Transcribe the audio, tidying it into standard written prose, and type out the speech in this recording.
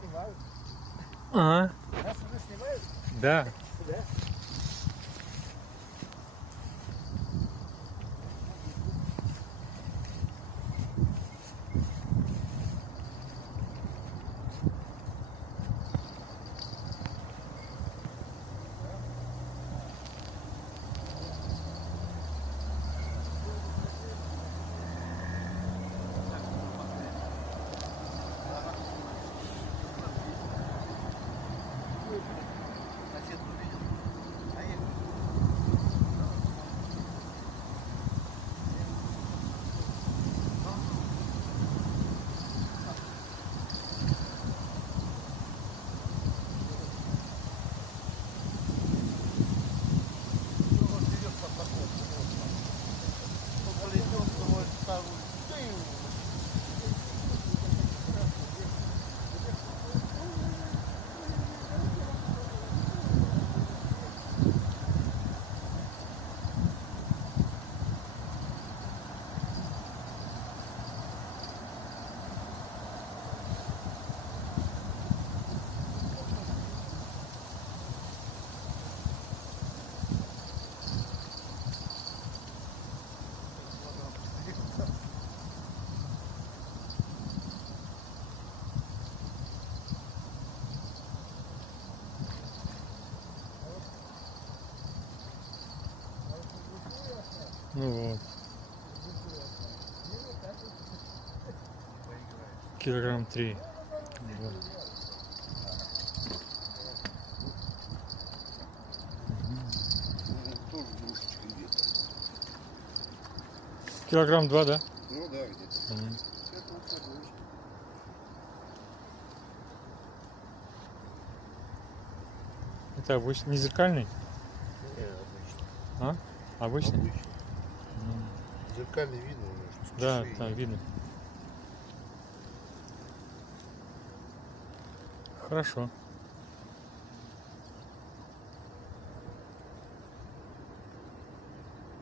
снимают. Ага. Нас уже снимают? Да. Да. Ну вот. Килограмм 3. Вот. Тоже дружечка где-то. Килограмм 2, да? Ну да, где-то. Мгм. Это вот подушка. Это обычный, не зеркальный? Не, обычно. А? Обычный? Обычно. Мгм. Зеркальный видно уже, что Да, чешуи там нет. видно. Хорошо.